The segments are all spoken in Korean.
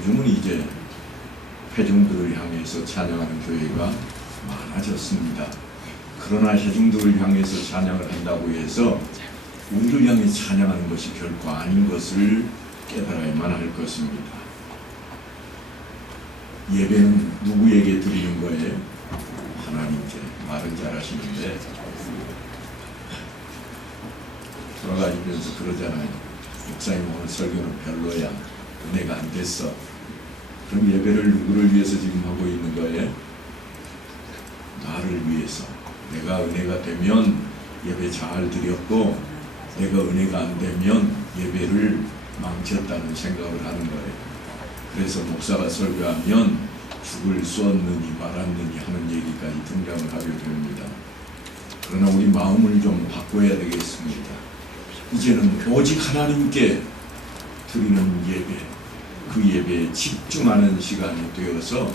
요즘은 이제 회중들을 향해서 찬양하는 교회가 많아졌습니다. 그러나 회중들을 향해서 찬양을 한다고 해서 우리를 향해 찬양하는 것이 결코 아닌 것을 깨달아야만 할 것입니다. 예배는 누구에게 드리는 거예요? 하나님께. 말은 잘하시는데 돌아다니면서 그러잖아요. 목사님 오늘 설교는 별로야. 은혜가 안 됐어. 그럼 예배를 누구를 위해서 지금 하고 있는 거예요? 나를 위해서. 내가 은혜가 되면 예배 잘 드렸고 내가 은혜가 안 되면 예배를 망쳤다는 생각을 하는 거예요. 그래서 목사가 설교하면 죽을 쏘았느니 말았느니 하는 얘기까지 등장을 하게 됩니다. 그러나 우리 마음을 좀 바꿔야 되겠습니다. 이제는 오직 하나님께 드리는 예배, 그 예배에 집중하는 시간이 되어서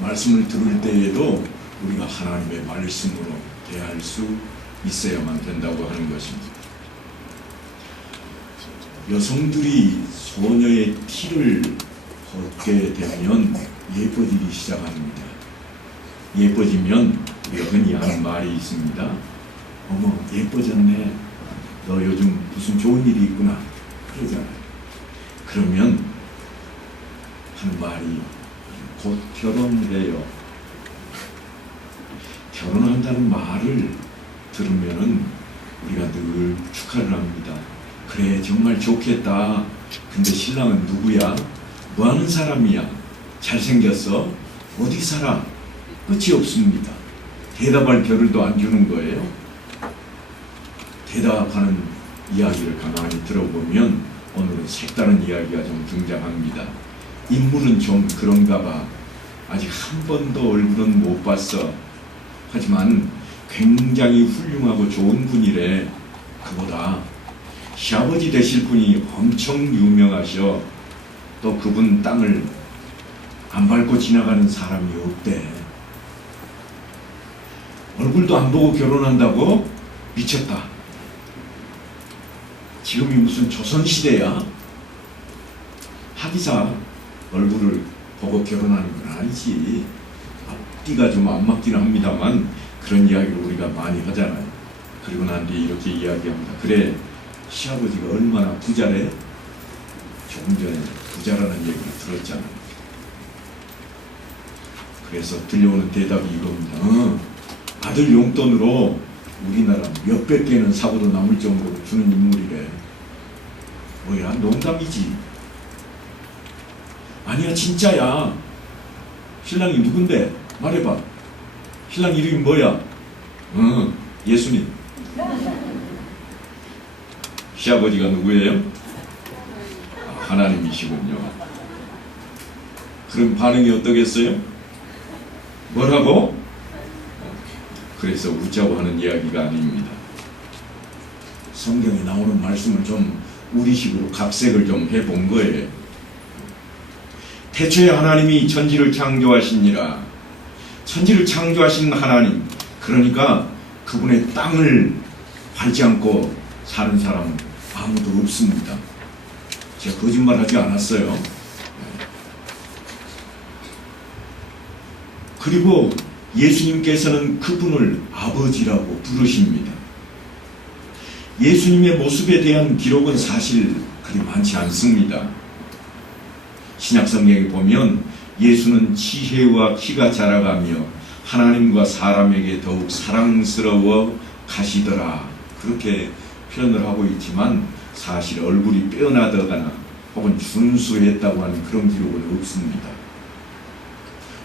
말씀을 들을 때에도 우리가 하나님의 말씀으로 대할 수 있어야만 된다고 하는 것입니다. 여성들이 소녀의 티를 벗게 되면 예뻐지기 시작합니다. 예뻐지면 우리가 흔히 하는 말이 있습니다. 어머 예뻐졌네. 너 요즘 무슨 좋은 일이 있구나. 그러잖아요. 그러면 하는 말이 곧 결혼해요. 결혼한다는 말을 들으면은 우리가 늘 축하를 합니다. 그래 정말 좋겠다. 근데 신랑은 누구야? 뭐하는 사람이야? 잘생겼어? 어디 살아? 끝이 없습니다. 대답할 겨를도 안 주는 거예요. 대답하는 이야기를 가만히 들어보면 오늘은 색다른 이야기가 좀 등장합니다. 인물은 좀 그런가 봐. 아직 한 번도 얼굴은 못 봤어. 하지만 굉장히 훌륭하고 좋은 분이래. 그보다 시아버지 되실 분이 엄청 유명하셔. 또 그분 땅을 안 밟고 지나가는 사람이 없대. 얼굴도 안 보고 결혼한다고? 미쳤다. 지금이 무슨 조선시대야? 하기사 얼굴을 보고 결혼하는 건 아니지. 앞뒤가 좀 안 맞긴 합니다만 그런 이야기를 우리가 많이 하잖아요. 그리고 난 뒤에 이렇게 이야기합니다. 그래 시아버지가 얼마나 부자래? 조금 전에 부자라는 얘기를 들었잖아요. 그래서 들려오는 대답이 이겁니다. 아들 용돈으로 우리나라 몇백 개는 사고도 남을 정도로 주는 인물이래. 뭐야 농담이지? 아니야 진짜야. 신랑이 누군데? 말해봐. 신랑 이름이 뭐야? 예수님. 시아버지가 누구예요? 하나님이시군요. 그럼 반응이 어떠겠어요? 뭐라고? 그래서 웃자고 하는 이야기가 아닙니다. 성경에 나오는 말씀을 좀 우리식으로 각색을 좀 해본 거예요. 태초에 하나님이 천지를 창조하시니라. 천지를 창조하신 하나님, 그러니까 그분의 땅을 밟지 않고 사는 사람은 아무도 없습니다. 제가 거짓말하지 않았어요. 그리고 예수님께서는 그분을 아버지라고 부르십니다. 예수님의 모습에 대한 기록은 사실 그리 많지 않습니다. 신약성경에 보면 예수는 지혜와 키가 자라가며 하나님과 사람에게 더욱 사랑스러워 가시더라. 그렇게 표현을 하고 있지만 사실 얼굴이 빼어나더거나 혹은 준수했다고 하는 그런 기록은 없습니다.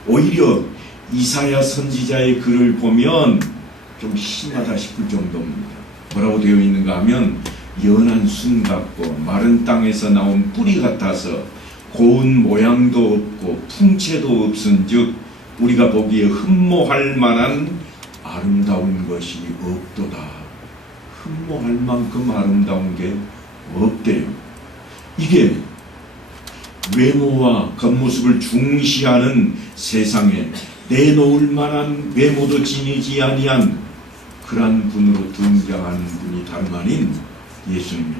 오히려 이사야 선지자의 글을 보면 좀 심하다 싶을 정도입니다. 뭐라고 되어 있는가 하면 연한 순 같고 마른 땅에서 나온 뿌리 같아서 고운 모양도 없고 풍채도 없은즉 우리가 보기에 흠모할 만한 아름다운 것이 없도다. 흠모할 만큼 아름다운 게 없대요. 이게 외모와 겉모습을 중시하는 세상에 내놓을 만한 외모도 지니지 아니한 그러한 분으로 등장하는 분이 다름 아닌 예수님입니다.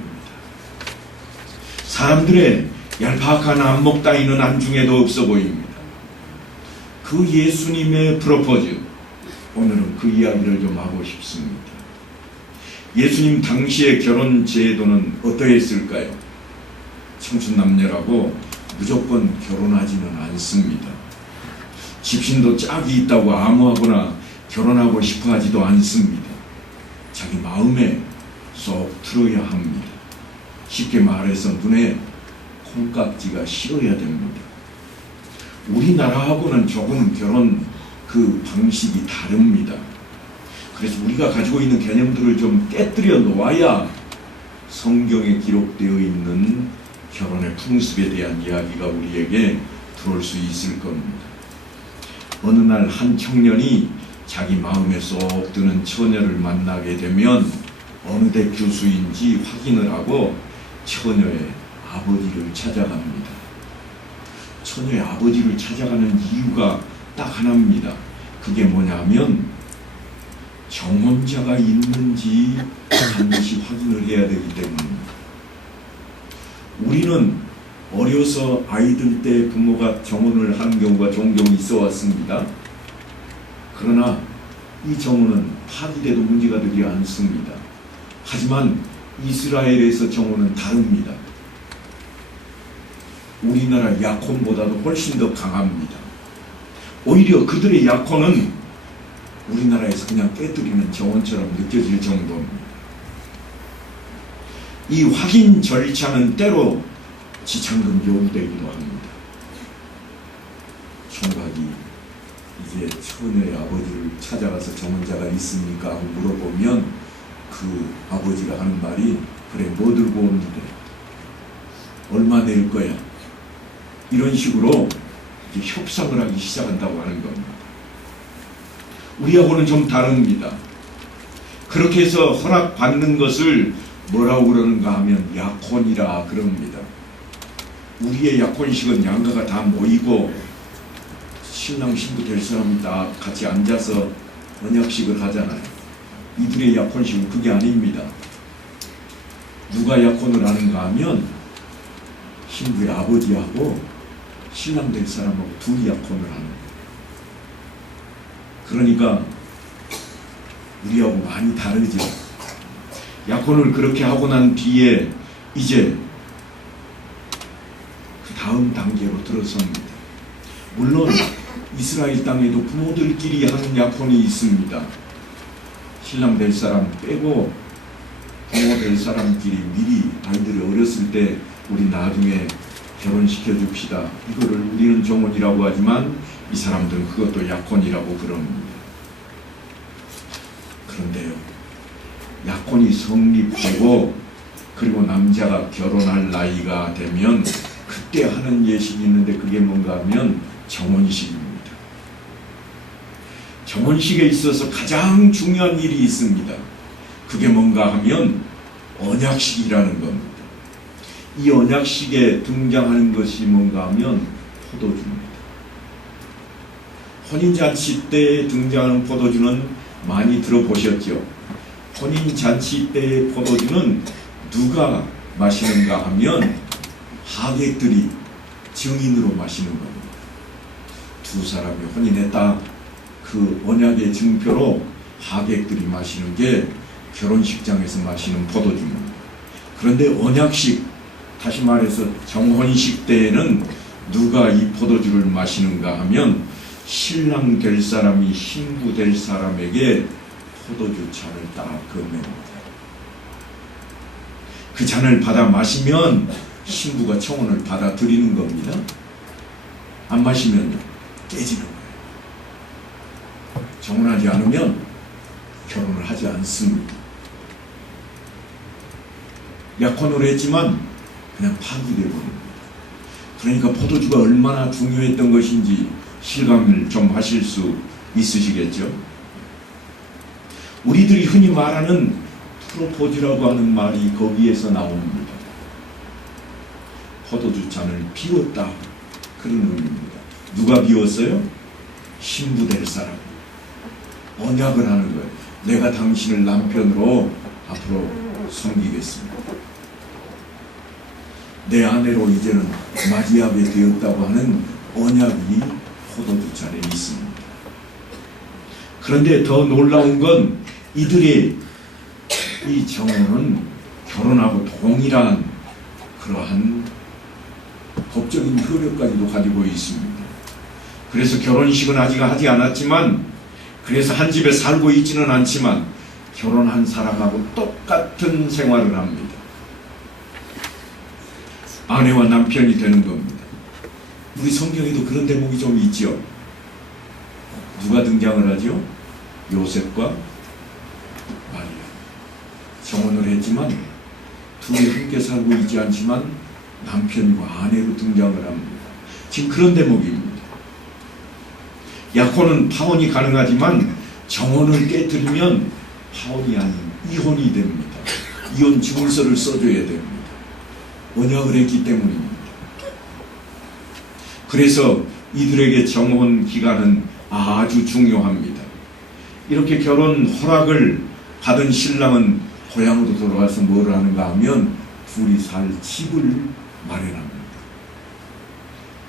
사람들의 얄팍한 안목 따위는 안중에도 없어 보입니다. 그 예수님의 프로포즈, 오늘은 그 이야기를 좀 하고 싶습니다. 예수님 당시의 결혼 제도는 어떠했을까요? 청춘 남녀라고 무조건 결혼하지는 않습니다. 집신도 짝이 있다고 아무하거나 결혼하고 싶어 하지도 않습니다. 자기 마음에 쏙 들어야 합니다. 쉽게 말해서 눈에 콩깍지가 실어야 됩니다. 우리나라하고는 조금 결혼 그 방식이 다릅니다. 그래서 우리가 가지고 있는 개념들을 좀 깨뜨려 놓아야 성경에 기록되어 있는 결혼의 풍습에 대한 이야기가 우리에게 들어올 수 있을 겁니다. 어느 날 한 청년이 자기 마음에 쏙 드는 처녀를 만나게 되면 어느 대 교수인지 확인을 하고 처녀의 아버지를 찾아갑니다. 처녀의 아버지를 찾아가는 이유가 딱 하나입니다. 그게 뭐냐면 정혼자가 있는지 반드시 확인을 해야 되기 때문입니다. 우리는 어려서 아이들 때 부모가 정혼을 하는 경우가 종종 있어 왔습니다. 그러나 이 정혼은 파기돼도 문제가 되지 않습니다. 하지만 이스라엘에서 정혼은 다릅니다. 우리나라 약혼보다도 훨씬 더 강합니다. 오히려 그들의 약혼은 우리나라에서 그냥 깨뜨리는 정혼처럼 느껴질 정도입니다. 이 확인 절차는 때로 지창금 요구되기도 합니다. 총각이 이제 처녀의 아버지를 찾아가서 정혼자가 있습니까? 하고 물어보면 그 아버지가 하는 말이 그래 뭐 들고 오는데 얼마 낼 거야? 이런 식으로 이제 협상을 하기 시작한다고 하는 겁니다. 우리하고는 좀 다릅니다. 그렇게 해서 허락받는 것을 뭐라고 그러는가 하면 약혼이라 그럽니다. 우리의 약혼식은 양가가 다 모이고 신랑 신부 될 사람이 다 같이 앉아서 언약식을 하잖아요. 이들의 약혼식은 그게 아닙니다. 누가 약혼을 하는가 하면 신부의 아버지하고 신랑 될 사람하고 둘이 약혼을 하는 거예요. 그러니까 우리하고 많이 다르죠. 약혼을 그렇게 하고 난 뒤에 이제 그 다음 단계로 들어섭니다. 물론 이스라엘 땅에도 부모들끼리 하는 약혼이 있습니다. 신랑 될 사람 빼고 부모 될 사람끼리 미리 아이들이 어렸을 때 우리 나중에 결혼시켜 줍시다. 이거를 우리는 정혼이라고 하지만 이 사람들은 그것도 약혼이라고 그럽니다. 그런데요, 약혼이 성립되고 그리고 남자가 결혼할 나이가 되면 그때 하는 예식이 있는데 그게 뭔가 하면 정혼식입니다. 정혼식에 있어서 가장 중요한 일이 있습니다. 그게 뭔가 하면 언약식이라는 겁니다. 이 언약식에 등장하는 것이 뭔가 하면 포도주입니다. 혼인잔치 때 등장하는 포도주는 많이 들어보셨죠? 혼인잔치 때의 포도주는 누가 마시는가 하면 하객들이 증인으로 마시는 겁니다. 두 사람이 혼인했다. 그 언약의 증표로 하객들이 마시는 게 결혼식장에서 마시는 포도주입니다. 그런데 언약식, 다시 말해서 정혼식 때에는 누가 이 포도주를 마시는가 하면 신랑 될 사람이 신부 될 사람에게 포도주 잔을 딱 건넵니다. 그 잔을 받아 마시면 신부가 청혼을 받아들이는 겁니다. 안 마시면요, 깨지는 거예요. 정혼하지 않으면 결혼을 하지 않습니다. 약혼을 했지만 그냥 파기되버립니다. 그러니까 포도주가 얼마나 중요했던 것인지 실감을 좀 하실 수 있으시겠죠? 우리들이 흔히 말하는 프로포즈라고 하는 말이 거기에서 나옵니다. 포도주 잔을 비웠다, 그런 의미입니다. 누가 비웠어요? 신부 될 사람. 언약을 하는 거예요. 내가 당신을 남편으로 앞으로 섬기겠습니다. 내 아내로 이제는 맞이하게 되었다고 하는 언약이 포도주잔에 있습니다. 그런데 더 놀라운 건 이들의 이 정혼은 결혼하고 동일한 그러한 법적인 효력까지도 가지고 있습니다. 그래서 결혼식은 아직 하지 않았지만, 그래서 한 집에 살고 있지는 않지만 결혼한 사람하고 똑같은 생활을 합니다. 아내와 남편이 되는 겁니다. 우리 성경에도 그런 대목이 좀 있죠. 누가 등장을 하죠? 요셉과 마리아. 정혼을 했지만 둘이 함께 살고 있지 않지만 남편과 아내로 등장을 합니다. 지금 그런 대목입니다. 약혼은 파혼이 가능하지만 정혼을 깨뜨리면 파혼이 아닌 이혼이 됩니다. 이혼 증서를 써줘야 됩니다. 언약을 했기 때문입니다. 그래서 이들에게 정혼 기간은 아주 중요합니다. 이렇게 결혼 허락을 받은 신랑은 고향으로 돌아가서 뭘 하는가 하면 둘이 살 집을 마련합니다.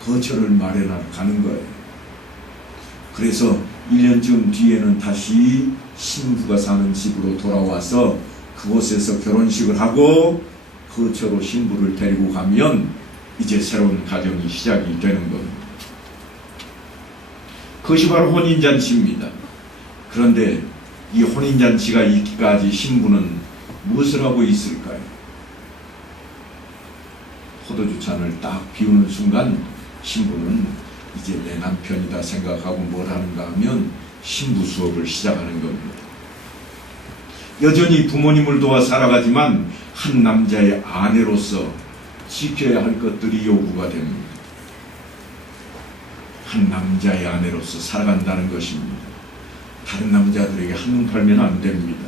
거처를 마련하러 가는 거예요. 그래서 1년쯤 뒤에는 다시 신부가 사는 집으로 돌아와서 그곳에서 결혼식을 하고 거처로 신부를 데리고 가면 이제 새로운 가정이 시작이 되는 겁니다. 그것이 바로 혼인잔치입니다. 그런데 이 혼인잔치가 있기까지 신부는 무엇을 하고 있을까요? 포도주잔을 딱 비우는 순간 신부는 이제 내 남편이다 생각하고 뭘 하는가 하면 신부 수업을 시작하는 겁니다. 여전히 부모님을 도와 살아가지만 한 남자의 아내로서 지켜야 할 것들이 요구가 됩니다. 한 남자의 아내로서 살아간다는 것입니다. 다른 남자들에게 한눈 팔면 안 됩니다.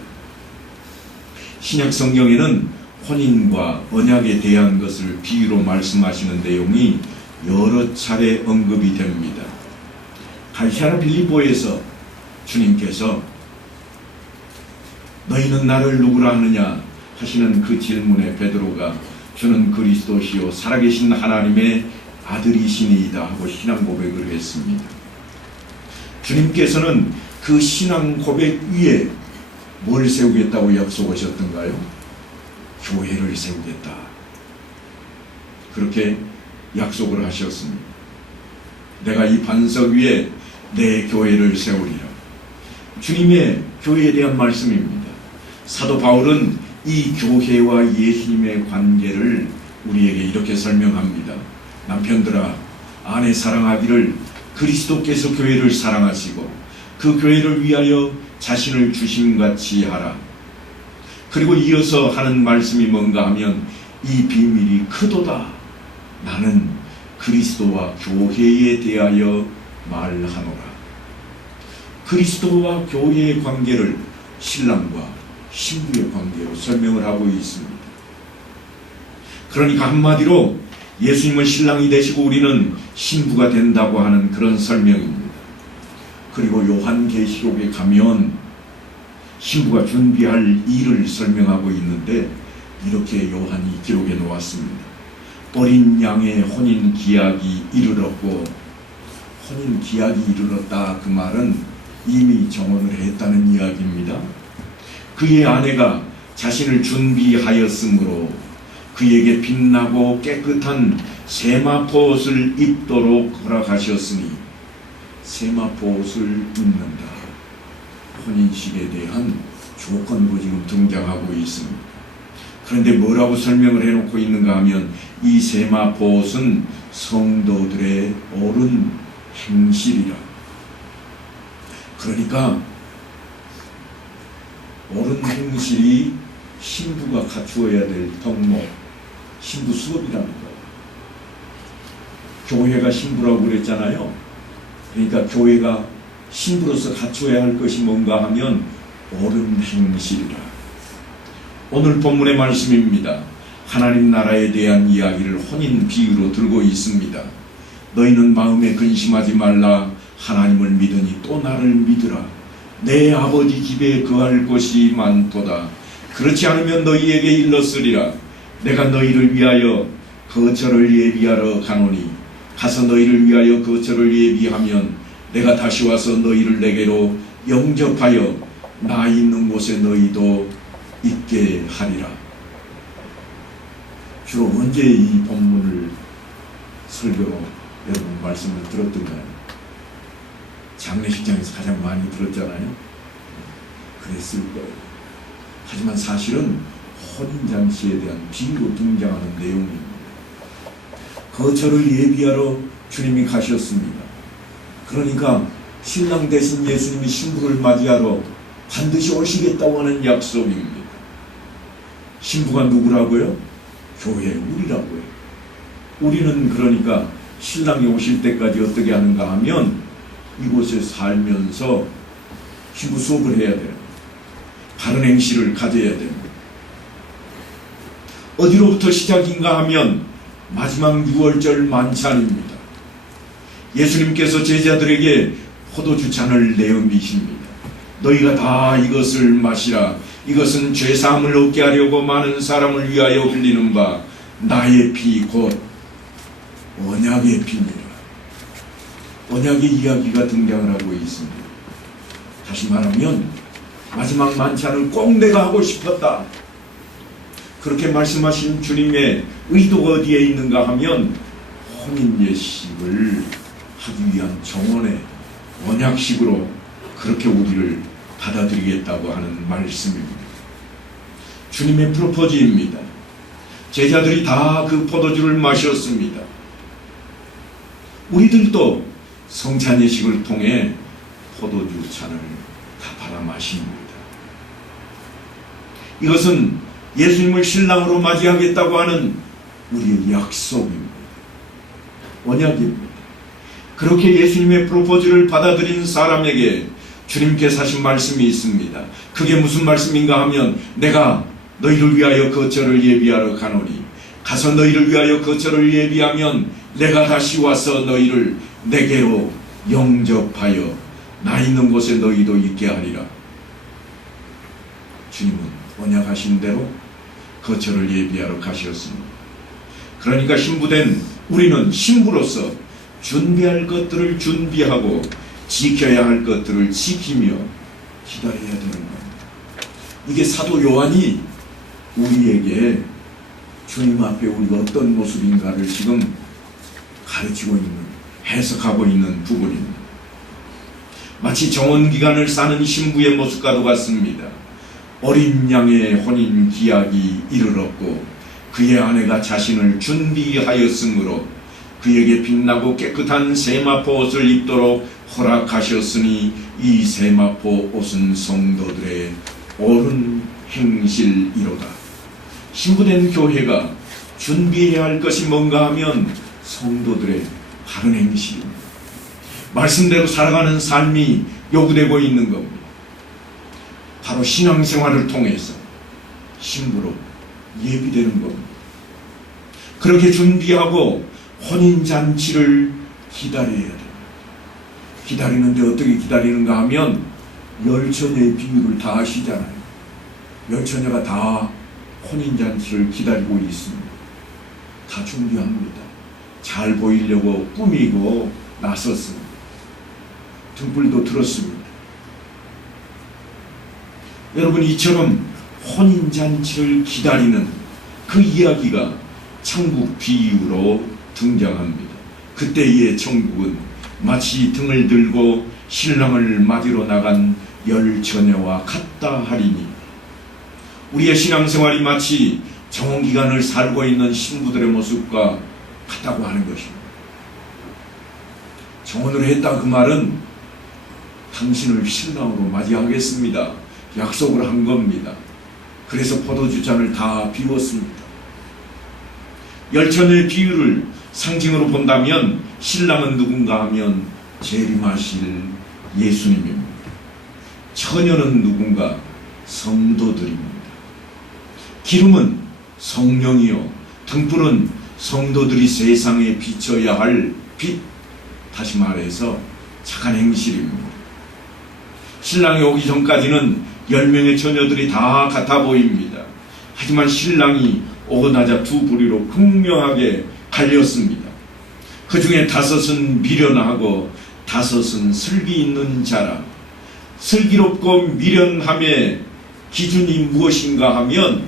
신약 성경에는 혼인과 언약에 대한 것을 비유로 말씀하시는 내용이 여러 차례 언급이 됩니다. 갈시아나 빌립보에서 주님께서 너희는 나를 누구라 하느냐 하시는 그 질문에 베드로가 주는 그리스도시요 살아계신 하나님의 아들이시니이다 하고 신앙 고백을 했습니다. 주님께서는 그 신앙 고백 위에 뭘 세우겠다고 약속하셨던가요? 교회를 세우겠다. 그렇게 약속을 하셨습니다. 내가 이 반석 위에 내 교회를 세우리라. 주님의 교회에 대한 말씀입니다. 사도 바울은 이 교회와 예수님의 관계를 우리에게 이렇게 설명합니다. 남편들아, 아내 사랑하기를 그리스도께서 교회를 사랑하시고 그 교회를 위하여 자신을 주심같이 하라. 그리고 이어서 하는 말씀이 뭔가 하면 이 비밀이 크도다. 나는 그리스도와 교회에 대하여 말하노라. 그리스도와 교회의 관계를 신랑과 신부의 관계로 설명을 하고 있습니다. 그러니까 한마디로 예수님은 신랑이 되시고 우리는 신부가 된다고 하는 그런 설명입니다. 그리고 요한계시록에 가면 신부가 준비할 일을 설명하고 있는데 이렇게 요한이 기록해 놓았습니다. 어린 양의 혼인 기약이 이르렀고, 혼인 기약이 이르렀다 그 말은 이미 정혼을 했다는 이야기입니다. 그의 아내가 자신을 준비하였으므로 그에게 빛나고 깨끗한 세마포 옷을 입도록 허락하셨으니 세마포 옷을 입는다. 혼인식에 대한 조건도 지금 등장하고 있습니다. 그런데 뭐라고 설명을 해놓고 있는가 하면 이 세마포 옷은 성도들의 옳은 행실이라. 그러니까 옳은 행실이 신부가 갖추어야 될 덕목, 신부 수업이라는 거예요. 교회가 신부라고 그랬잖아요. 그러니까 교회가 신부로서 갖추어야 할 것이 뭔가 하면 옳은 행실이라. 오늘 본문의 말씀입니다. 하나님 나라에 대한 이야기를 혼인 비유로 들고 있습니다. 너희는 마음에 근심하지 말라. 하나님을 믿으니 또 나를 믿으라. 내 아버지 집에 거할 곳이 많도다. 그렇지 않으면 너희에게 일렀으리라. 내가 너희를 위하여 거처를 예비하러 가노니 가서 너희를 위하여 거처를 예비하면 내가 다시 와서 너희를 내게로 영접하여 나 있는 곳에 너희도 있게 하리라. 주로 언제 이 본문을 설교로 여러분 말씀을 들었던가요? 장례식장에서 가장 많이 들었잖아요. 그랬을 거예요. 하지만 사실은 혼인잔치에 대한 비유로 등장하는 내용입니다. 거처를 예비하러 주님이 가셨습니다. 그러니까 신랑 대신 예수님이 신부를 맞이하러 반드시 오시겠다고 하는 약속입니다. 신부가 누구라고요? 교회, 우리라고요. 우리는 그러니까 신랑이 오실 때까지 어떻게 하는가 하면 이곳에 살면서 신부 수업을 해야 돼요. 바른 행실을 가져야 됩니다. 어디로부터 시작인가 하면 마지막 6월절 만찬입니다. 예수님께서 제자들에게 포도주 잔을 내어미십니다. 너희가 다 이것을 마시라. 이것은 죄사함을 얻게 하려고 많은 사람을 위하여 흘리는 바 나의 피 곧 언약의 피니라. 언약의 이야기가 등장을 하고 있습니다. 다시 말하면 마지막 만찬을 꼭 내가 하고 싶었다. 그렇게 말씀하신 주님의 의도가 어디에 있는가 하면 혼인 예식을 하기 위한 정원의 언약식으로 그렇게 우리를 받아들이겠다고 하는 말씀입니다. 주님의 프로포즈입니다. 제자들이 다 그 포도주를 마셨습니다. 우리들도 성찬 예식을 통해 포도주 잔을 다 받아 마십니다. 이것은 예수님을 신랑으로 맞이하겠다고 하는 우리의 약속입니다. 언약입니다. 그렇게 예수님의 프로포즈를 받아들인 사람에게 주님께서 하신 말씀이 있습니다. 그게 무슨 말씀인가 하면 내가 너희를 위하여 거처를 예비하러 가노니 가서 너희를 위하여 거처를 예비하면 내가 다시 와서 너희를 내게로 영접하여 나 있는 곳에 너희도 있게 하리라. 주님은 언약하신 대로 거처를 예비하러 가셨습니다. 그러니까 신부된 우리는 신부로서 준비할 것들을 준비하고 지켜야 할 것들을 지키며 기다려야 되는 겁니다. 이게 사도 요한이 우리에게 주님 앞에 우리가 어떤 모습인가를 지금 가르치고 있는, 해석하고 있는 부분입니다. 마치 정혼기간을 사는 신부의 모습과도 같습니다. 어린 양의 혼인 기약이 이르렀고 그의 아내가 자신을 준비하였으므로 그에게 빛나고 깨끗한 세마포 옷을 입도록 허락하셨으니 이 세마포 옷은 성도들의 옳은 행실이로다. 신부된 교회가 준비해야 할 것이 뭔가 하면 성도들의 바른 행실입니다. 말씀대로 살아가는 삶이 요구되고 있는 겁니다. 바로 신앙생활을 통해서 신부로 예비되는 겁니다. 그렇게 준비하고 혼인잔치를 기다려야 됩니다. 기다리는데 어떻게 기다리는가 하면 열처녀의 비유를 다 아시잖아요. 열처녀가 다 혼인잔치를 기다리고 있습니다. 다 준비합니다. 잘 보이려고 꾸미고 나섰습니다. 등불도 들었습니다. 여러분, 이처럼 혼인잔치를 기다리는 그 이야기가 천국 비유로 등장합니다. 그때의 천국은 마치 등을 들고 신랑을 맞으러 나간 열처녀와 같다 하리니 우리의 신앙생활이 마치 정혼기간을 살고 있는 신부들의 모습과 같다고 하는 것입니다. 정혼을 했다 그 말은 당신을 신랑으로 맞이하겠습니다. 약속을 한 겁니다. 그래서 포도주 잔을 다 비웠습니다. 열처녀의 비유를 상징으로 본다면 신랑은 누군가 하면 재림하실 예수님입니다. 처녀는 누군가? 성도들입니다. 기름은 성령이요, 등불은 성도들이 세상에 비춰야 할 빛, 다시 말해서 착한 행실입니다. 신랑이 오기 전까지는 10명의 처녀들이 다 같아 보입니다. 하지만 신랑이 오고나자 두 부리로 극명하게 갈렸습니다. 그 중에 5은 미련하고 5은 슬기 있는 자라. 슬기롭고 미련함의 기준이 무엇인가 하면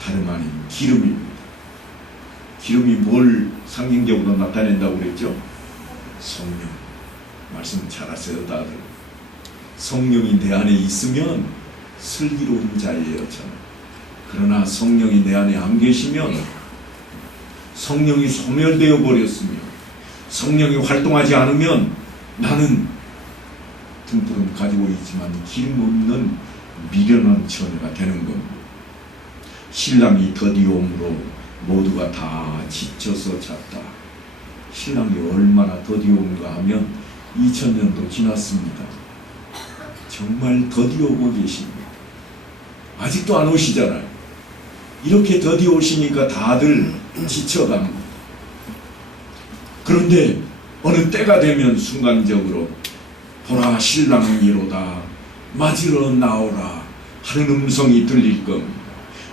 다름 아닌 기름입니다. 기름이 뭘 상징적으로 나타낸다고 그랬죠? 성령. 말씀 잘 하세요 다들. 성령이 내 안에 있으면 슬기로운 자예요 저는. 그러나 성령이 내 안에 안 계시면 성령이 소멸되어 버렸으며 성령이 활동하지 않으면 나는 등불은 가지고 있지만 기름 없는 미련한 처녀가 되는 겁니다. 신랑이 더디옴으로 모두가 다 지쳐서 잤다. 신랑이 얼마나 더디온가 하면 2000년도 지났습니다. 정말 더디오고 계십니다. 아직도 안 오시잖아요. 이렇게 더디오시니까 다들 지쳐갑니다. 그런데 어느 때가 되면 순간적으로 보라 신랑이로다 맞으러 나오라 하는 음성이 들릴 겁니다.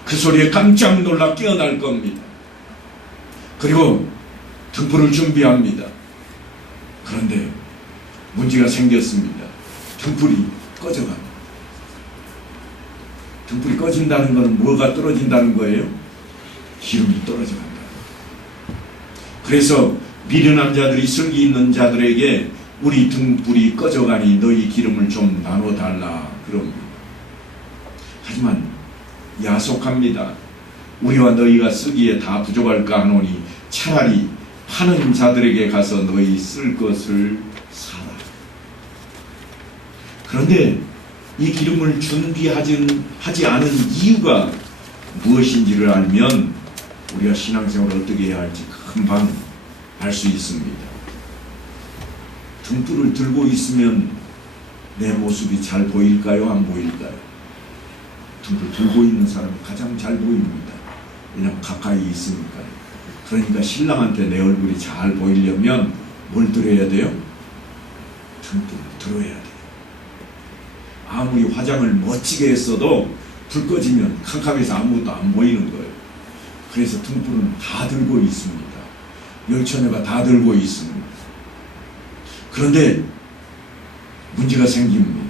그 소리에 깜짝 놀라 깨어날 겁니다. 그리고 등불을 준비합니다. 그런데 문제가 생겼습니다. 등불이 꺼져갑니다. 등불이 꺼진다는 것은 뭐가 떨어진다는 거예요? 기름이 떨어져간다. 그래서 미련한 자들이 슬기 있는 자들에게 우리 등불이 꺼져가니 너희 기름을 좀 나눠달라 그럽니다. 하지만 야속합니다. 우리와 너희가 쓰기에 다 부족할까 하노니 차라리 파는 자들에게 가서 너희 쓸 것을 사라. 그런데 이 기름을 준비하지 않은 이유가 무엇인지를 알면 우리가 신앙생활을 어떻게 해야 할지 금방 알 수 있습니다. 등불을 들고 있으면 내 모습이 잘 보일까요? 안 보일까요? 등불 들고 있는 사람이 가장 잘 보입니다. 왜냐하면 가까이 있으니까요. 그러니까 신랑한테 내 얼굴이 잘 보이려면 뭘 들어야 돼요? 등불을 들어야 돼요. 아무리 화장을 멋지게 했어도 불 꺼지면 캄캄해서 아무것도 안 보이는 거예요. 그래서 등불은 다 들고 있습니다. 열처녀가 다 들고 있습니다. 그런데 문제가 생깁니다.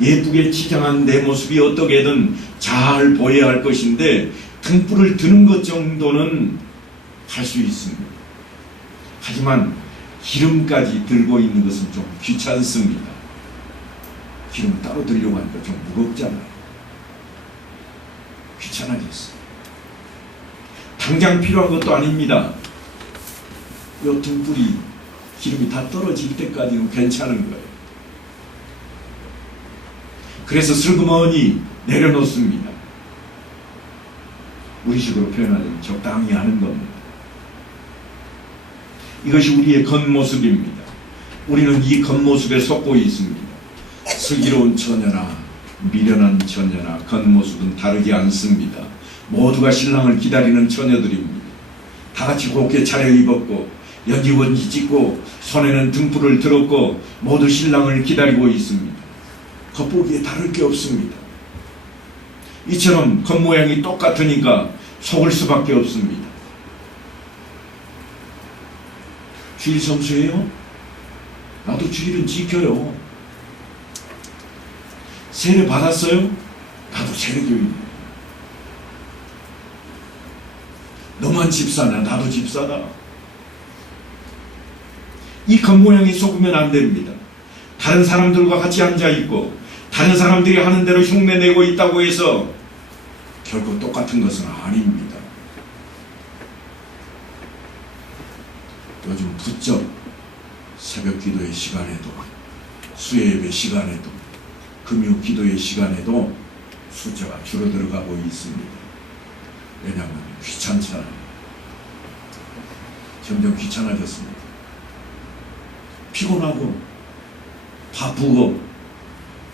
예쁘게 치장한 내 모습이 어떻게든 잘 보여야 할 것인데 등불을 드는 것 정도는 할 수 있습니다. 하지만 기름까지 들고 있는 것은 좀 귀찮습니다. 기름 따로 들려고 하니까 좀 무겁잖아요. 귀찮아졌어요. 당장 필요한 것도 아닙니다. 이 등불이 기름이 다 떨어질 때까지는 괜찮은 거예요. 그래서 슬그머니 내려놓습니다. 우리식으로 표현하자면 적당히 하는 겁니다. 이것이 우리의 겉모습입니다. 우리는 이 겉모습에 속고 있습니다. 슬기로운 처녀나 미련한 처녀나 겉모습은 다르지 않습니다. 모두가 신랑을 기다리는 처녀들입니다. 다같이 곱게 차려입었고 연지원지 찍고 손에는 등불을 들었고 모두 신랑을 기다리고 있습니다. 겉보기에 다를 게 없습니다. 이처럼 겉모양이 똑같으니까 속을 수밖에 없습니다. 주일 성수예요? 나도 주일은 지켜요. 세례 받았어요? 나도 세례교인이에요. 너만 집사나 나도 집사다. 이 겉모양이 속으면 안 됩니다. 다른 사람들과 같이 앉아있고 다른 사람들이 하는 대로 흉내내고 있다고 해서 결코 똑같은 것은 아닙니다. 요즘 부쩍 새벽 기도의 시간에도 수요예배 시간에도 금요 기도의 시간에도 숫자가 줄어들어가고 있습니다. 왜냐하면 귀찮잖아요. 점점 귀찮아졌습니다. 피곤하고 바쁘고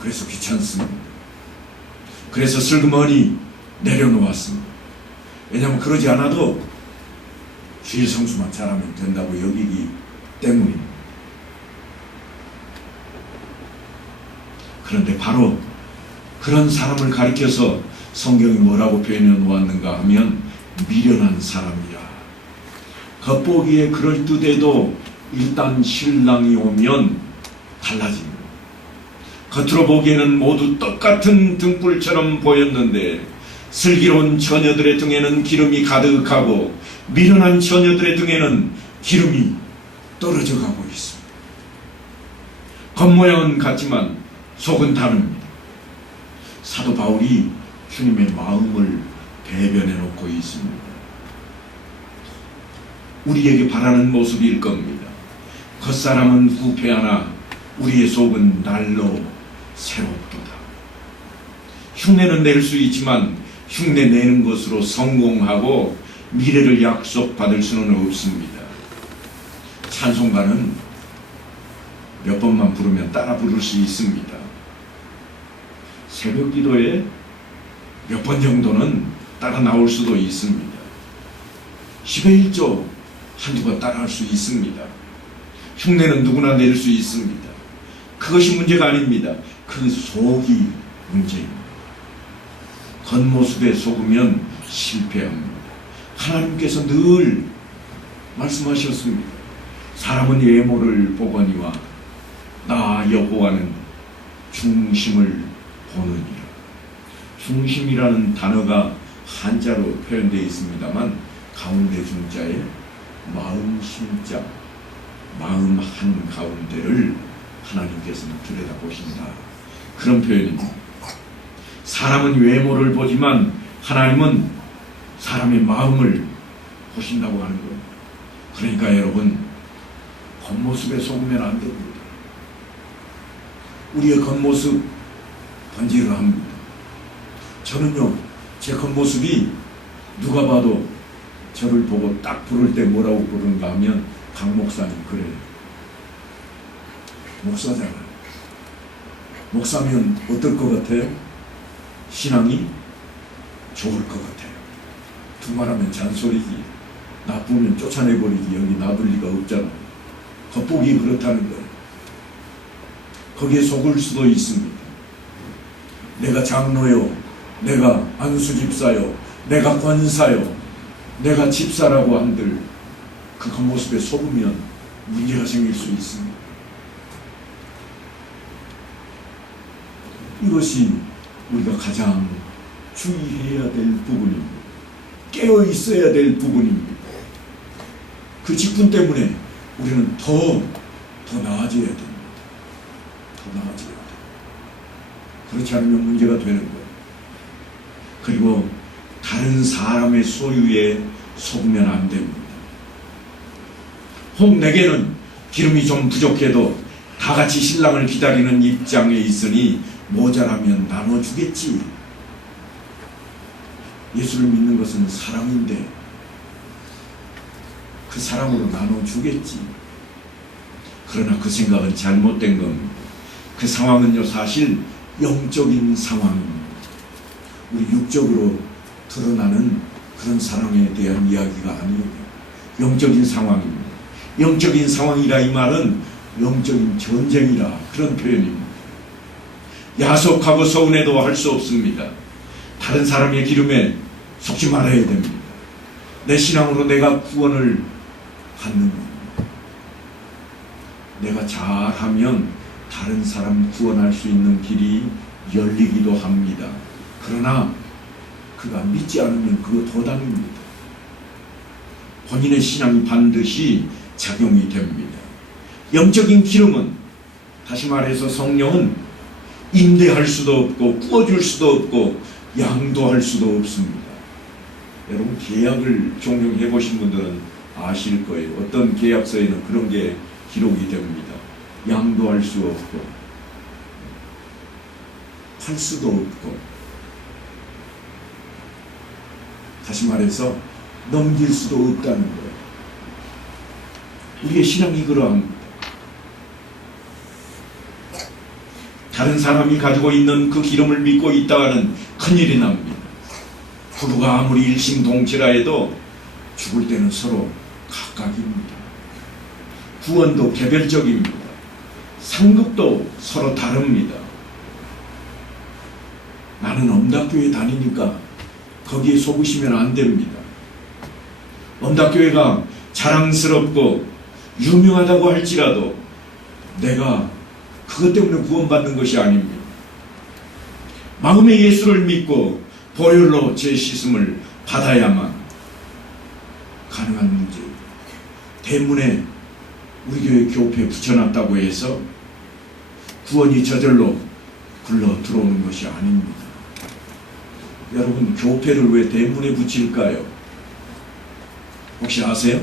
그래서 귀찮습니다. 그래서 슬그머니 내려놓았습니다. 왜냐하면 그러지 않아도 주일 성수만 잘하면 된다고 여기기 때문입니다. 그런데 바로 그런 사람을 가리켜서 성경이 뭐라고 표현해 놓았는가 하면 미련한 사람이라. 겉보기에 그럴듯해도 일단 신랑이 오면 달라집니다. 겉으로 보기에는 모두 똑같은 등불처럼 보였는데 슬기로운 처녀들의 등에는 기름이 가득하고 미련한 처녀들의 등에는 기름이 떨어져 가고 있습니다. 겉모양은 같지만 속은 다릅니다. 사도 바울이 주님의 마음을 대변해 놓고 있습니다. 우리에게 바라는 모습일 겁니다. 겉사람은 후패하나 우리의 속은 날로 새롭도다. 흉내는 낼 수 있지만 흉내 내는 것으로 성공하고 미래를 약속받을 수는 없습니다. 찬송가는 몇 번만 부르면 따라 부를 수 있습니다. 새벽 기도에 몇 번 정도는 따라 나올 수도 있습니다. 10의 1조 한두 번 따라 할 수 있습니다. 흉내는 누구나 낼 수 있습니다. 그것이 문제가 아닙니다. 그 속이 문제입니다. 겉모습에 속으면 실패합니다. 하나님께서 늘 말씀하셨습니다. 사람은 외모를 보거니와 나 여호와는 중심을 보느니라. 중심이라는 단어가 한자로 표현되어 있습니다만 가운데 중자에 마음 심자, 마음 한 가운데를 하나님께서는 들여다보신다. 그런 표현입니다. 사람은 외모를 보지만 하나님은 사람의 마음을 보신다고 하는 거예요. 그러니까 여러분, 겉모습에 속으면 안 됩니다. 우리의 겉모습 번지를 합니다. 저는요, 제 겉모습이 누가 봐도 저를 보고 딱 부를 때 뭐라고 부르는가 하면 강 목사님 그래요. 목사잖아요. 목사면 어떨 것 같아요? 신앙이 좋을 것 같아요. 두말하면 잔소리지. 나쁘면 쫓아내버리지. 여기 놔둘 리가 없잖아요. 겉보기 그렇다는 거예요. 거기에 속을 수도 있습니다. 내가 장로요, 내가 안수집사요, 내가 권사요, 내가 집사라고 한들 그 겉모습에 속으면 문제가 생길 수 있습니다. 이것이 우리가 가장 주의해야 될 부분입니다. 깨어 있어야 될 부분입니다. 그 직분 때문에 우리는 더 나아져야 됩니다. 더 나아져야 돼요. 그렇지 않으면 문제가 되는 거예요. 그리고 다른 사람의 소유에 속으면 안 됩니다. 혹 내게는 기름이 좀 부족해도 다 같이 신랑을 기다리는 입장에 있으니 모자라면 나눠주겠지. 예수를 믿는 것은 사랑인데 그 사랑으로 나눠주겠지. 그러나 그 생각은 잘못된 겁니다. 그 상황은요, 사실 영적인 상황입니다. 우리 육적으로 드러나는 그런 사랑에 대한 이야기가 아니에요. 영적인 상황입니다. 영적인 상황이라 이 말은 영적인 전쟁이라 그런 표현입니다. 야속하고 서운해도 할 수 없습니다. 다른 사람의 기름에 속지 말아야 됩니다. 내 신앙으로 내가 구원을 받는 겁니다. 내가 잘하면 다른 사람 구원할 수 있는 길이 열리기도 합니다. 그러나 그가 믿지 않으면 그거 도당입니다. 본인의 신앙이 반드시 작용이 됩니다. 영적인 기름은, 다시 말해서 성령은 임대할 수도 없고 구워줄 수도 없고 양도할 수도 없습니다. 여러분, 계약을 종종 해보신 분들은 아실 거예요. 어떤 계약서에는 그런 게 기록이 됩니다. 양도할 수 없고 팔 수도 없고, 다시 말해서 넘길 수도 없다는 거예요. 우리의 신앙이 그러합니다. 다른 사람이 가지고 있는 그 기름을 믿고 있다가는 큰일이 납니다. 부부가 아무리 일심동체라 해도 죽을 때는 서로 각각입니다. 구원도 개별적입니다. 상급도 서로 다릅니다. 나는 나는 엄다교회 다니니까 거기에 속으시면 안 됩니다. 엄다교회가 자랑스럽고 유명하다고 할지라도 내가 그것 때문에 구원받는 것이 아닙니다. 마음의 예수를 믿고 보혈로 제 씻음을 받아야만 가능한 문제입니다. 대문에 우리 교회 교패 붙여놨다고 해서 구원이 저절로 굴러 들어오는 것이 아닙니다. 여러분, 교패를 왜 대문에 붙일까요? 혹시 아세요?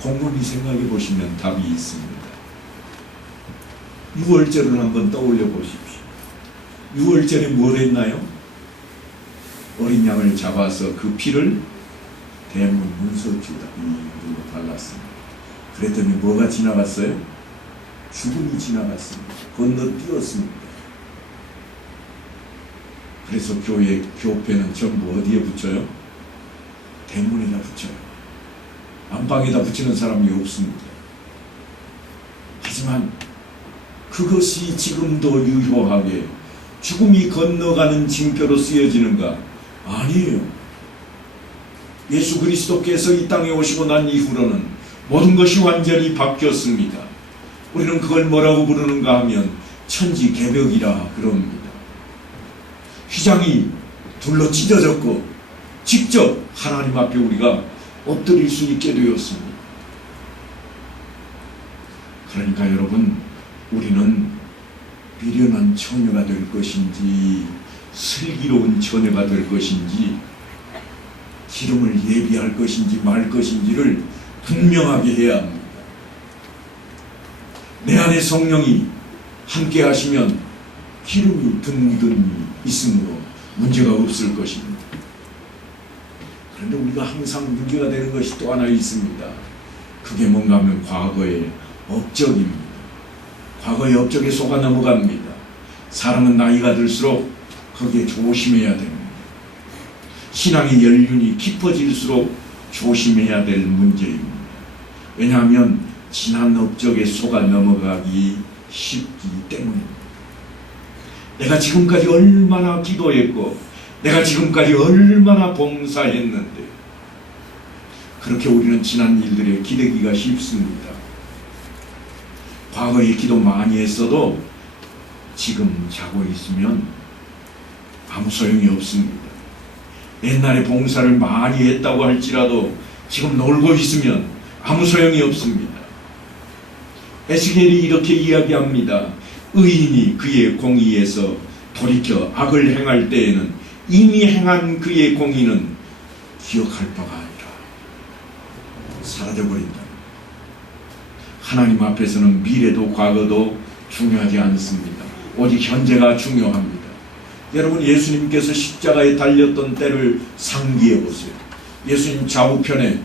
곰곰이 생각해 보시면 답이 있습니다. 유월절을 한번 떠올려 보십시오. 유월절에 뭘 했나요? 어린 양을 잡아서 그 피를 대문 문서주다 이로 발랐습니다. 그랬더니 뭐가 지나갔어요? 죽음이 지나갔습니다. 건너뛰었습니다. 그래서 교회 교패는 전부 어디에 붙여요? 대문에다 붙여요. 안방에다 붙이는 사람이 없습니다. 하지만 그것이 지금도 유효하게 죽음이 건너가는 징표로 쓰여지는가? 아니에요. 예수 그리스도께서 이 땅에 오시고 난 이후로는 모든 것이 완전히 바뀌었습니다. 우리는 그걸 뭐라고 부르는가 하면 천지개벽이라 그럽니다. 휘장이 둘러 찢어졌고 직접 하나님 앞에 우리가 엎드릴 수 있게 되었습니다. 그러니까 여러분, 우리는 미련한 처녀가 될 것인지 슬기로운 처녀가 될 것인지 기름을 예비할 것인지 말 것인지를 분명하게 해야 합니다. 내 안에 성령이 함께 하시면 기름이 든든히 있으므로 문제가 없을 것입니다. 그런데 우리가 항상 문제가 되는 것이 또 하나 있습니다. 그게 뭔가 하면 과거의 업적입니다. 과거의 업적에 속아 넘어갑니다. 사람은 나이가 들수록 거기에 조심해야 됩니다. 신앙의 연륜이 깊어질수록 조심해야 될 문제입니다. 왜냐하면 지난 업적에 속아 넘어가기 쉽기 때문입니다. 내가 지금까지 얼마나 기도했고 내가 지금까지 얼마나 봉사했는데 그렇게 우리는 지난 일들에 기대기가 쉽습니다. 과거에 기도 많이 했어도 지금 자고 있으면 아무 소용이 없습니다. 옛날에 봉사를 많이 했다고 할지라도 지금 놀고 있으면 아무 소용이 없습니다. 에스겔이 이렇게 이야기합니다. 의인이 그의 공의에서 돌이켜 악을 행할 때에는 이미 행한 그의 공의는 기억할 바가 아니라 사라져버린다. 하나님 앞에서는 미래도 과거도 중요하지 않습니다. 오직 현재가 중요합니다. 여러분, 예수님께서 십자가에 달렸던 때를 상기해 보세요. 예수님 좌우편에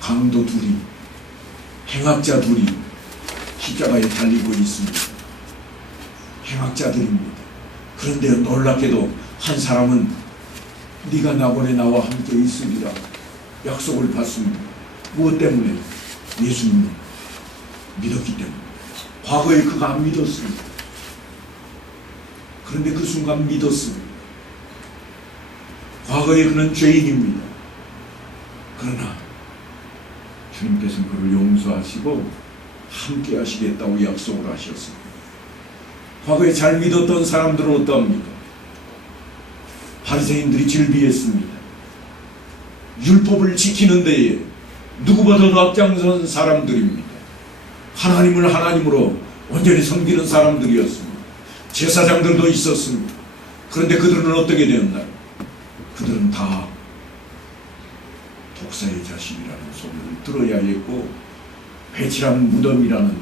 강도 둘이, 행악자 둘이 십자가에 달리고 있습니다. 행악자들입니다. 그런데 놀랍게도 한 사람은 네가 나번에 나와 함께 있으리라 약속을 받습니다. 무엇 때문에? 예수님을 믿었기 때문에. 과거에 그가 안 믿었습니다. 그런데 그 순간 믿었습니다. 과거에 그는 죄인입니다. 그러나 주님께서는 그를 용서하시고 함께 하시겠다고 약속을 하셨습니다. 과거에 잘 믿었던 사람들은 어떠합니까? 바리새인들이 즐비했습니다. 율법을 지키는 데에 누구보다도 앞장선 사람들입니다. 하나님을 하나님으로 온전히 섬기는 사람들이었습니다. 제사장들도 있었습니다. 그런데 그들은 어떻게 되었나요? 그들은 다 독사의 자식이라는 소리를 들어야 했고 배칠한 무덤이라는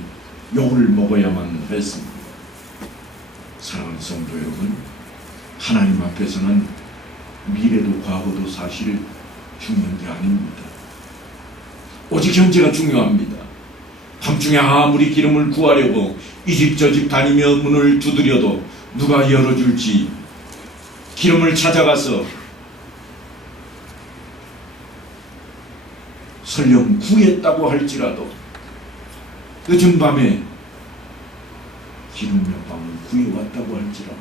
욕을 먹어야만 했습니다. 사랑하는 성도 여러분, 하나님 앞에서는 미래도 과거도 사실 중요한 게 아닙니다. 오직 현재가 중요합니다. 밤중에 아무리 기름을 구하려고 이 집 저 집 다니며 문을 두드려도 누가 열어줄지 기름을 찾아가서 설령 구했다고 할지라도 늦은 밤에 기름 몇 방울 구해왔다고 할지라도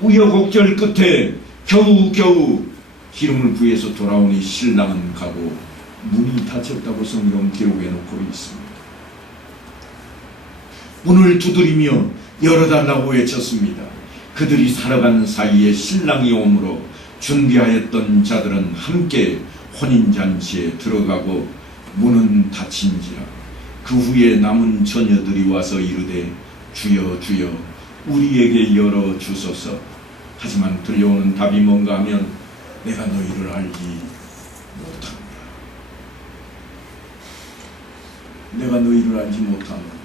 우여곡절 끝에 겨우겨우 기름을 부여서 돌아오니 신랑은 가고 문이 닫혔다고 성경 기록해 놓고 있습니다. 문을 두드리며 열어달라고 외쳤습니다. 그들이 살아가는 사이에 신랑이 오므로 준비하였던 자들은 함께 혼인잔치에 들어가고 문은 닫힌지라. 그 후에 남은 처녀들이 와서 이르되 주여 주여 우리에게 열어주소서. 하지만 들려오는 답이 뭔가 하면 내가 너희를 알지 못한다. 내가 너희를 알지 못한다.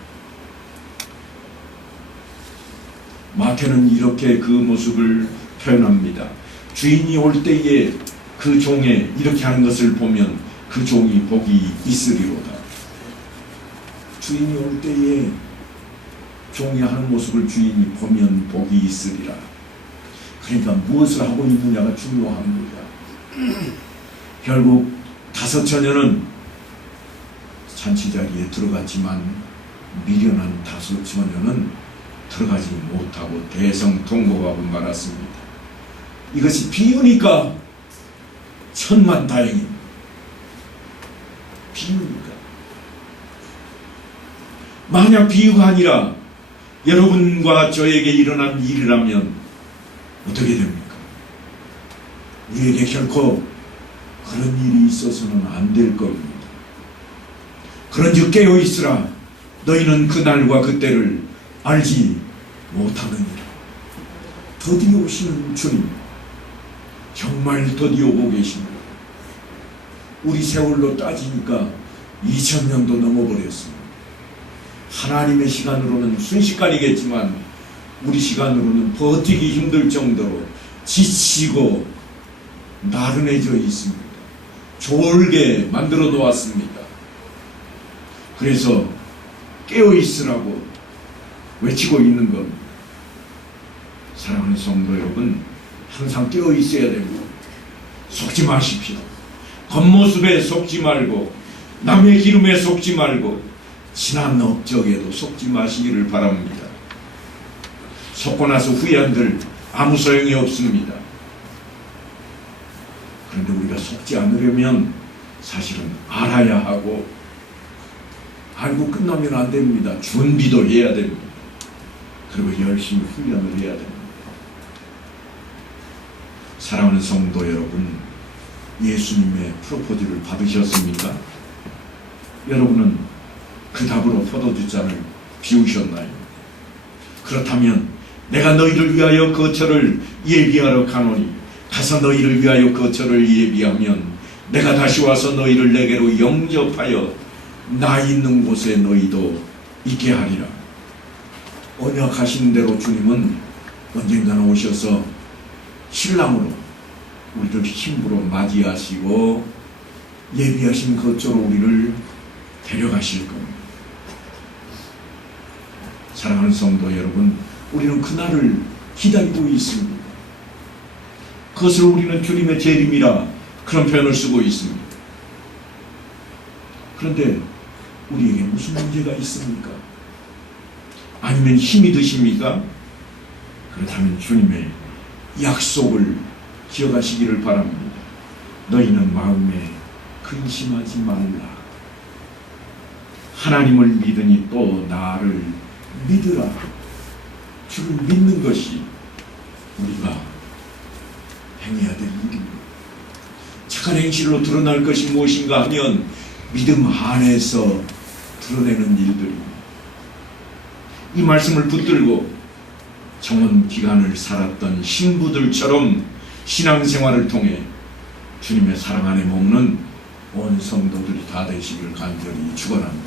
마태는 이렇게 그 모습을 표현합니다. 주인이 올 때에 그 종에 이렇게 하는 것을 보면 그 종이 복이 있으리로다. 주인이 올 때에 종이 하는 모습을 주인이 보면 복이 있으리라. 그러니까 무엇을 하고 있느냐가 중요합니다. 결국 5 처녀는 잔치 자리에 들어갔지만 미련한 5 처녀는 들어가지 못하고 대성통곡하고 말았습니다. 이것이 비유니까 천만다행입니다. 비유니까. 만약 비유가 아니라 여러분과 저에게 일어난 일이라면 어떻게 됩니까? 우리에게 결코 그런 일이 있어서는 안 될 겁니다. 그런즉 깨어있으라. 너희는 그날과 그때를 알지 못하느니라. 드디어 오시는 주님, 정말 드디어 오고 계십니다. 우리 세월로 따지니까 2000년도 넘어버렸습니다. 하나님의 시간으로는 순식간이겠지만 우리 시간으로는 버티기 힘들 정도로 지치고 나른해져 있습니다. 졸게 만들어 놓았습니다. 그래서 깨어있으라고 외치고 있는 겁니다. 사랑하는 성도 여러분, 항상 깨어있어야 됩니다. 속지 마십시오. 겉모습에 속지 말고 남의 기름에 속지 말고 지난 업적에도 속지 마시기를 바랍니다. 속고 나서 후회한들 아무 소용이 없습니다. 그런데 우리가 속지 않으려면 사실은 알아야 하고 알고 끝나면 안 됩니다. 준비도 해야 됩니다. 그리고 열심히 훈련을 해야 됩니다. 사랑하는 성도 여러분, 예수님의 프로포즈를 받으셨습니까? 여러분은 그 답으로 포도주잔을 비우셨나요? 그렇다면 내가 너희를 위하여 거처를 예비하러 가노니 가서 너희를 위하여 거처를 예비하면 내가 다시 와서 너희를 내게로 영접하여 나 있는 곳에 너희도 있게 하리라. 언약하신 대로 주님은 언젠가는 오셔서 신랑으로 우리를 힘으로 맞이하시고 예비하신 거처로 우리를 데려가실 겁니다. 사랑하는 성도 여러분, 우리는 그날을 기다리고 있습니다. 그것을 우리는 주님의 재림이라 그런 표현을 쓰고 있습니다. 그런데 우리에게 무슨 문제가 있습니까? 아니면 힘이 드십니까? 그렇다면 주님의 약속을 기억하시기를 바랍니다. 너희는 마음에 근심하지 말라. 하나님을 믿으니 또 나를 믿으라. 주를 믿는 것이 우리가 행해야 될 일입니다. 착한 행실로 드러날 것이 무엇인가 하면 믿음 안에서 드러내는 일들입니다. 이 말씀을 붙들고 정원 기간을 살았던 신부들처럼 신앙생활을 통해 주님의 사랑 안에 머무는 온 성도들이 다 되시길 간절히 축원합니다.